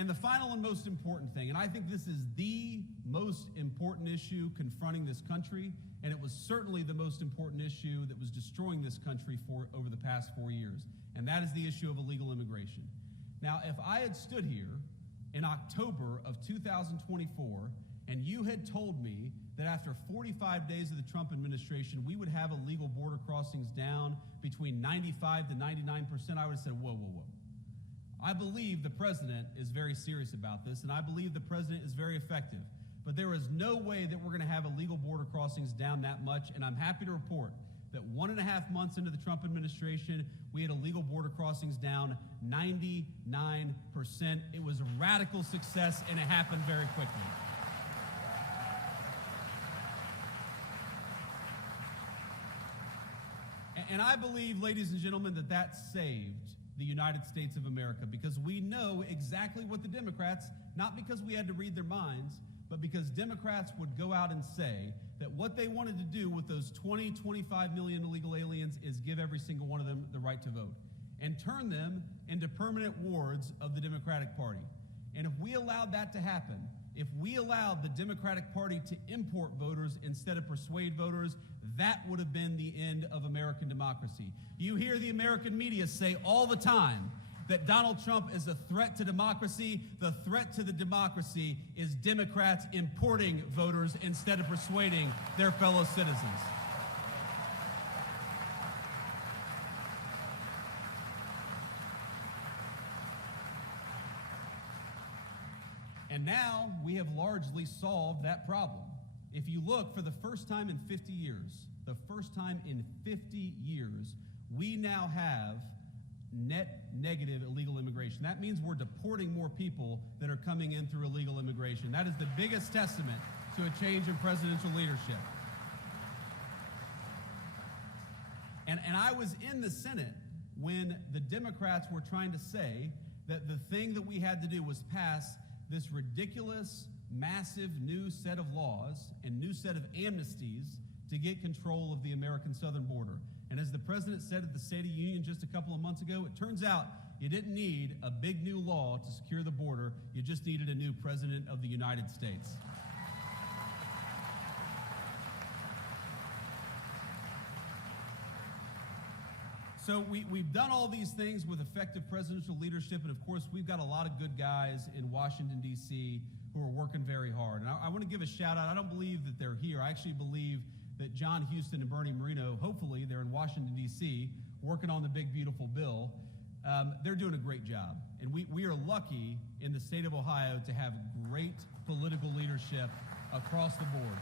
And the final and most important thing, and I think this is the most important issue confronting this country, and it was certainly the most important issue that was destroying this country over the past 4 years, and that is the issue of illegal immigration. Now, if I had stood here in October of 2024 and you had told me that after 45 days of the Trump administration, we would have illegal border crossings down between 95 to 99%, I would have said, whoa, whoa, whoa. I believe the president is very serious about this, and I believe the president is very effective. But there is no way that we're going to have illegal border crossings down that much, and I'm happy to report that 1.5 months into the Trump administration, we had illegal border crossings down 99%. It was a radical success, and it happened very quickly. And I believe, ladies and gentlemen, that that saved the United States of America, because we know exactly what the Democrats, not because we had to read their minds, but because Democrats would go out and say that what they wanted to do with those 25 million illegal aliens is give every single one of them the right to vote and turn them into permanent wards of the Democratic Party. And if we allowed that to happen, if we allowed the Democratic Party to import voters instead of persuade voters, that would have been the end of American democracy. You hear the American media say all the time that Donald Trump is a threat to democracy. The threat to the democracy is Democrats importing voters instead of persuading their fellow citizens. And now we have largely solved that problem. If you look, for the first time in 50 years, we now have net negative illegal immigration. That means we're deporting more people that are coming in through illegal immigration. That is the biggest testament to a change in presidential leadership. And I was in the Senate when the Democrats were trying to say that the thing that we had to do was pass this ridiculous, massive new set of laws and new set of amnesties to get control of the American southern border. And as the president said at the State of the Union just a couple of months ago, it turns out you didn't need a big new law to secure the border. You just needed a new president of the United States. So we've done all these things with effective presidential leadership, and of course we've got a lot of good guys in Washington, D.C. who are working very hard. And I want to give a shout out. I don't believe that they're here. I actually believe that John Houston and Bernie Moreno, hopefully they're in Washington, D.C., working on the big, beautiful bill. They're doing a great job. And we are lucky in the state of Ohio to have great political leadership across the board.